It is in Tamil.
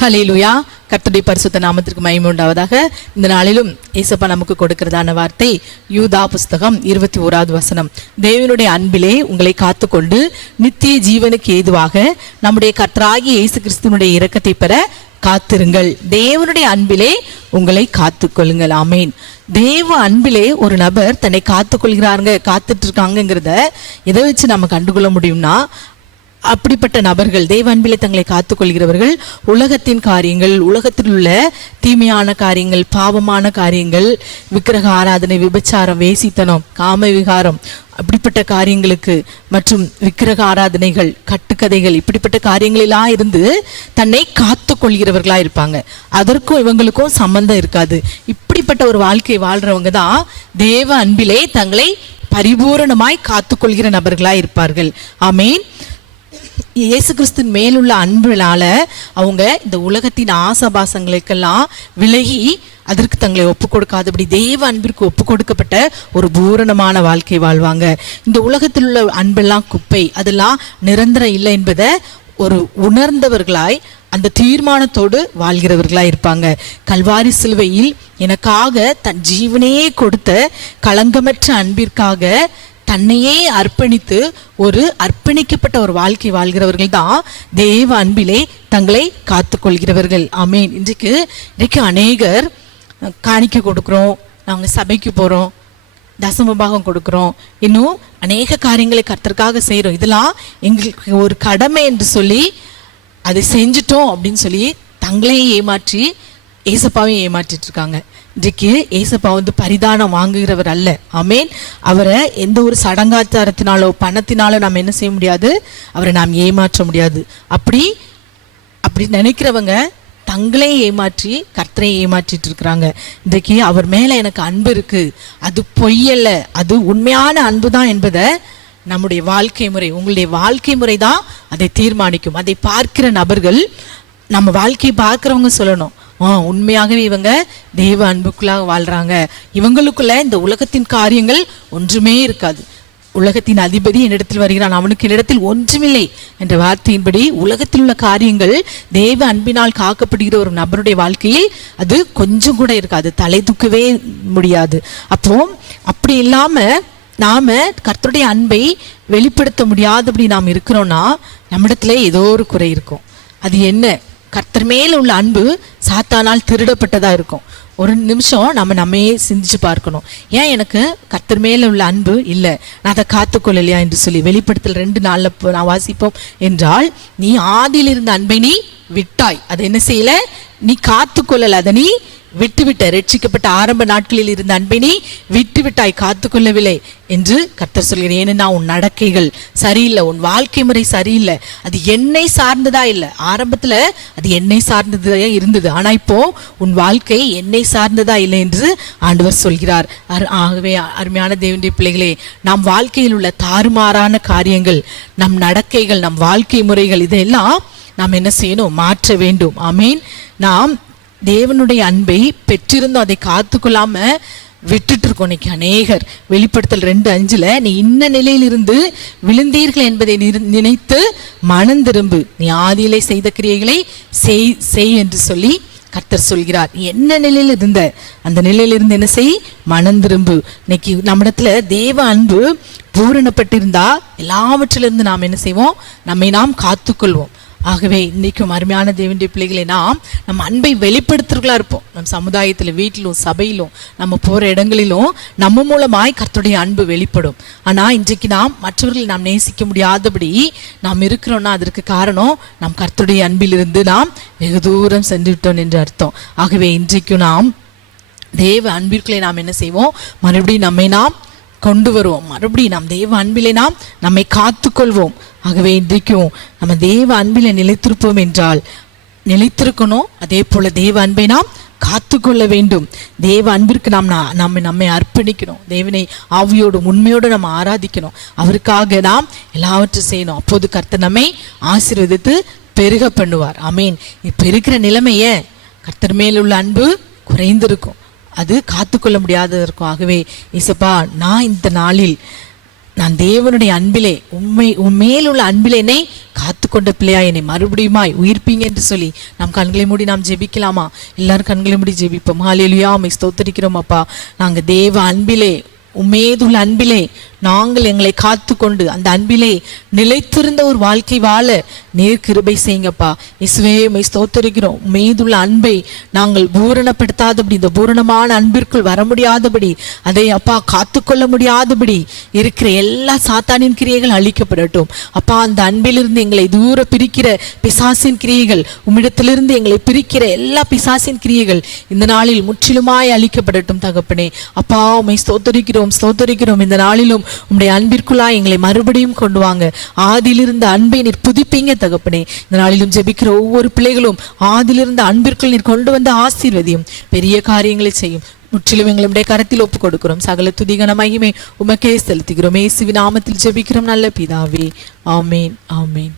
ஹல்லேலூயா. கர்த்தருடைய பரிசுத்த நாமத்திற்கு மகிமை உண்டாவதாக. இந்த நாளிலும் ஏசப்பா நமக்கு கொடுக்கிறதான வார்த்தை யூதா புஸ்தகம் 21வது வசனம். தேவனுடைய அன்பிலே உங்களை காத்துக்கொண்டு நித்திய ஜீவனுக்கு ஏதுவாக நம்முடைய கர்த்தராகிய இயேசு கிறிஸ்துவினுடைய இரக்கத்தை பெற காத்திருங்கள். தேவனுடைய அன்பிலே உங்களை காத்துக்கொள்ளுங்கள். ஆமேன். தேவ அன்பிலே ஒரு நபர் தன்னை காத்துட்டு இருக்காங்கிறத எதை வச்சு நம்ம கண்டுகொள்ள முடியும்னா, அப்படிப்பட்ட நபர்கள், தேவ அன்பிலே தங்களை காத்துக்கொள்கிறவர்கள் உலகத்தின் காரியங்கள், உலகத்தில் உள்ள தீமையான காரியங்கள், பாவமான காரியங்கள், விக்கிரக ஆராதனை, விபச்சாரம், வேசித்தனம், காம விகாரம், அப்படிப்பட்ட காரியங்களுக்கு மற்றும் விக்கிரக ஆராதனைகள், கட்டுக்கதைகள், இப்படிப்பட்ட காரியங்களெல்லாம் இருந்து தன்னை காத்து கொள்கிறவர்களா இருப்பாங்க. அதற்கும் இவங்களுக்கும் சம்பந்தம் இருக்காது. இப்படிப்பட்ட ஒரு வாழ்க்கை வாழ்றவங்க தான் தேவ அன்பிலே தங்களை பரிபூரணமாய் காத்துக்கொள்கிற நபர்களா இருப்பார்கள். ஆமேன். இயேசு கிறிஸ்துவின் மேலுள்ள அன்புனால அவங்க இந்த உலகத்தின் ஆசபாசங்களுக்கெல்லாம் விலகி அதற்கு தங்களை ஒப்பு கொடுக்காதபடி தேவ அன்பிற்கு ஒப்பு கொடுக்கப்பட்ட ஒரு பூரணமான வாழ்க்கை வாழ்வாங்க. இந்த உலகத்தில் உள்ள அன்பெல்லாம் குப்பை, அதெல்லாம் நிரந்தரம் இல்லை என்பதை ஒரு உணர்ந்தவர்களாய் அந்த தீர்மானத்தோடு வாழ்கிறவர்களாய் இருப்பாங்க. கல்வாரி சிலுவையில் எனக்காக தன் ஜீவனையே கொடுத்த களங்கமற்ற அன்பிற்காக தன்னையே அர்ப்பணித்து ஒரு அர்ப்பணிக்கப்பட்ட ஒரு வாழ்க்கை வாழ்கிறவர்கள் தான் தேவ அன்பிலே தங்களை காத்து கொள்கிறவர்கள். ஆமேன். இன்றைக்கு அநேகர் காணிக்கை கொடுக்குறோம், நாங்கள் சபைக்கு போகிறோம், தசமபாகம் கொடுக்குறோம், இன்னும் அநேக காரியங்களை கர்த்தருக்காக செய்கிறோம், இதெல்லாம் எங்களுக்கு ஒரு கடமை என்று சொல்லி அதை செஞ்சிட்டோம் அப்படின்னு சொல்லி தங்களையும் ஏமாற்றி ஏசப்பாவையும் ஏமாற்றிட்டு இருக்காங்க. இன்றைக்கு ஏசப்பா பரிதானம் வாங்குகிறவர் அல்ல. ஆமேன். அவரை எந்த ஒரு சடங்காச்சாரத்தினாலோ பணத்தினாலோ நாம் என்ன செய்ய முடியாது, அவரை நாம் ஏமாற்ற முடியாது. அப்படி நினைக்கிறவங்க தங்களே ஏமாற்றி கர்த்தரை ஏமாற்றிட்டு இருக்கிறாங்க. இன்றைக்கு அவர் மேல எனக்கு அன்பு இருக்கு, அது பொய்யல்ல, அது உண்மையான அன்பு தான் என்பதை நம்முடைய வாழ்க்கை முறை, உங்களுடைய வாழ்க்கை முறை தான் அதை தீர்மானிக்கும். அதை பார்க்கிற நபர்கள், நம்ம வாழ்க்கையை பார்க்கிறவங்க சொல்லணும், உண்மையாகவே இவங்க தெய்வ அன்புக்குள்ளாக வாழ்றாங்க, இவங்களுக்குள்ள இந்த உலகத்தின் காரியங்கள் ஒன்றுமே இருக்காது. உலகத்தின் அதிபதி என்னிடத்தில் வருகிறான், அவனுக்கு என்னிடத்தில் ஒன்றுமில்லை என்ற வார்த்தையின்படி உலகத்தில் உள்ள காரியங்கள் தேவ அன்பினால் காக்கப்படுகிற ஒரு நபருடைய வாழ்க்கையில் அது கொஞ்சம் கூட இருக்காது, தலை தூக்கவே முடியாது. அப்படி இல்லாம நாம கர்த்தருடைய அன்பை வெளிப்படுத்த முடியாதபடி நாம் இருக்கிறோம்னா நம்மிடத்துல ஏதோ ஒரு குறை இருக்கும். அது என்ன? கர்த்தர் மேல உள்ள அன்பு சாத்தானால் திருடப்பட்டதா இருக்கும். ஒரு நிமிஷம் நம்மையே சிந்திச்சு பார்க்கணும். ஏன் எனக்கு கர்த்தர் மேல உள்ள அன்பு இல்லை, நான் அதை காத்துக்கொள்ளலையா என்று சொல்லி வெளிப்படுத்தல் 2:4 நான் வாசிப்போம் என்றால், நீ ஆதியில் இருந்த அன்பை நீ விட்டாய், அதை என்ன செய்யல, நீ காத்துக்கொள்ளல, அதை நீ விட்டுவிட்ட. ரட்சிக்கப்பட்ட ஆரம்ப நாட்களில் இருந்த அன்பை நீ விட்டுவிட்டாய், காத்துக்கொள்ளவில்லை என்று கர்த்தர் சொல்கிறேன். ஏன்னா உன் நடக்கைகள் சரியில்லை, உன் வாழ்க்கை முறை சரியில்லை, அது என்னை சார்ந்ததா இல்லை. ஆரம்பத்துல அது என்னை சார்ந்ததா இருந்தது, ஆனா இப்போ உன் வாழ்க்கை என்னை சார்ந்ததா இல்லை என்று ஆண்டவர் சொல்கிறார். ஆகவே அருமையான தேவனுடைய பிள்ளைகளே, நம் வாழ்க்கையில் உள்ள தாறுமாறான காரியங்கள், நம் நடக்கைகள், நம் வாழ்க்கை முறைகள், இதெல்லாம் நாம் என்ன செய்யணும், மாற்ற வேண்டும். ஆமீன். நாம் தேவனுடைய அன்பை பெற்றிருந்தோம், அதை காத்துக்கொள்ளாம விட்டுட்டு இருக்கோம். இன்னைக்கு அநேகர் வெளிப்படுத்தல் 2:5 நீ இன்ன நிலையிலிருந்து விழுந்தீர்கள் என்பதை நினைத்து மனம் திரும்பு, நீ ஆதியிலே செய்த கிரியைகளை செய் என்று சொல்லி கர்த்தர் சொல்கிறார். நீ என்ன நிலையில இருந்த அந்த நிலையிலிருந்து என்ன செய், மனம் திரும்பு. இன்னைக்கு நம்மிடத்துல தேவ அன்பு பூரணப்பட்டிருந்தா எல்லாவற்றிலிருந்து நாம் என்ன செய்வோம், நம்மை நாம் காத்துக்கொள்வோம். ஆகவே இன்றைக்கும் அருமையான தேவனுடைய பிள்ளைகளை நாம் நம்ம அன்பை வெளிப்படுத்துறவர்களா இருப்போம். நம் சமுதாயத்தில், வீட்டிலும், சபையிலும், நம்ம போகிற இடங்களிலும் நம்ம மூலமாய் கர்த்தருடைய அன்பு வெளிப்படும். ஆனால் இன்றைக்கு நாம் மற்றவர்களை நாம் நேசிக்க முடியாதபடி நாம் இருக்கிறோம்னா அதற்கு காரணம் நம் கர்த்தருடைய அன்பிலிருந்து நாம் வெகு தூரம் சென்று விட்டோம் என்று அர்த்தம். ஆகவே இன்றைக்கும் நாம் தேவ அன்பிற்குள்ளே நாம் என்ன செய்வோம், மறுபடியும் நம்மை நாம் கொண்டு வருவோம், மறுபடியும் நாம் தேவ அன்பிலே நாம் நம்மை காத்துக்கொள்வோம். ஆகவே இன்றைக்கும் நம்ம தேவ அன்பில நிலைத்திருப்போம் என்றால் நிலைத்திருக்கணும். அதே போல தேவ அன்பை நாம் காத்துக்கொள்ள வேண்டும். தேவ அன்பிற்கு நம்மை அர்ப்பணிக்கணும். தேவனை ஆவியோடு உண்மையோடு நம்ம ஆராதிக்கணும். அவருக்காக நாம் எல்லாவற்றையும் செய்யணும். அப்போது கர்த்தர் நம்மை ஆசீர்வதித்து பெருக பண்ணுவார். ஆமீன். இப்போ இருக்கிற நிலைமைய கர்த்தர் மேல் உள்ள அன்பு குறைந்திருக்கும், அது காத்துக்கொள்ள முடியாததற்கும். ஆகவே இசப்பா, நான் இந்த நாளில் நான் தேவனுடைய அன்பிலே உண்மையிலுள்ள அன்பிலே என்னை காத்து கொண்ட பிள்ளையா என்னை மறுபடியுமாய் உயிர்ப்பீங்க என்று சொல்லி நாம் கண்களை மூடி நாம் ஜெபிக்கலாமா? எல்லாரும் கண்களை மூடி ஜெபிப்போம். ஹல்லேலூயா, உம்மை ஸ்தோத்திரிக்கிறோம் அப்பா. நாங்க தேவ அன்பிலே உம்மேதுள்ள அன்பிலே நாங்கள் எங்களை காத்து கொண்டு அந்த அன்பிலே நிலைத்திருந்த ஒரு வாழ்க்கை வாழ நீர் கிருபை செய்யுங்கப்பா. இயேசுவே உம்மை ஸ்தோத்திரிக்கிறோம். உம்மேதுள்ள அன்பை நாங்கள் பூரணப்படுத்தாதபடி, இந்த பூரணமான அன்பிற்குள் வர முடியாதபடி, அதை அப்பா காத்துக்கொள்ள முடியாதபடி இருக்கிற எல்லா சாத்தானின் கிரியைகள் அழிக்கப்படட்டும் அப்பா. அந்த அன்பிலிருந்து எங்களை தூர பிரிக்கிற பிசாசின் கிரியைகள், உம்மிடத்திலிருந்து எங்களை பிரிக்கிற எல்லா பிசாசின் கிரியைகள் இந்த நாளில் முற்றிலுமாய் அழிக்கப்படட்டும் தகப்பனே. அப்பா உம்மை ஸ்தோத்திரிக்கிறோம். இந்த நாளிலும் உம்முடைய அன்பிற்குள்ளாய் எங்களை மறுபடியும் கொண்டு வாங்க. ஆதியிலிருந்த அன்பை நீர் புதுப்பிங்க தகப்பனே. இந்த நாளிலும் ஜெபிக்கிற ஒவ்வொரு பிள்ளைகளும் ஆதியிலிருந்த அன்பிற்குள் நீர் கொண்டு வந்த ஆசீர்வதியும், பெரிய காரியங்களை செய்யும். முற்றிலும் எங்களுடைய கரத்தில் ஒப்புக் கொடுக்கிறோம். சகல துதிகன மகிமை உமக்கே செலுத்துகிறோம். இயேசுவின் நாமத்தில் ஜெபிக்கிறோம் நல்ல பிதாவே, ஆமேன், ஆமேன்.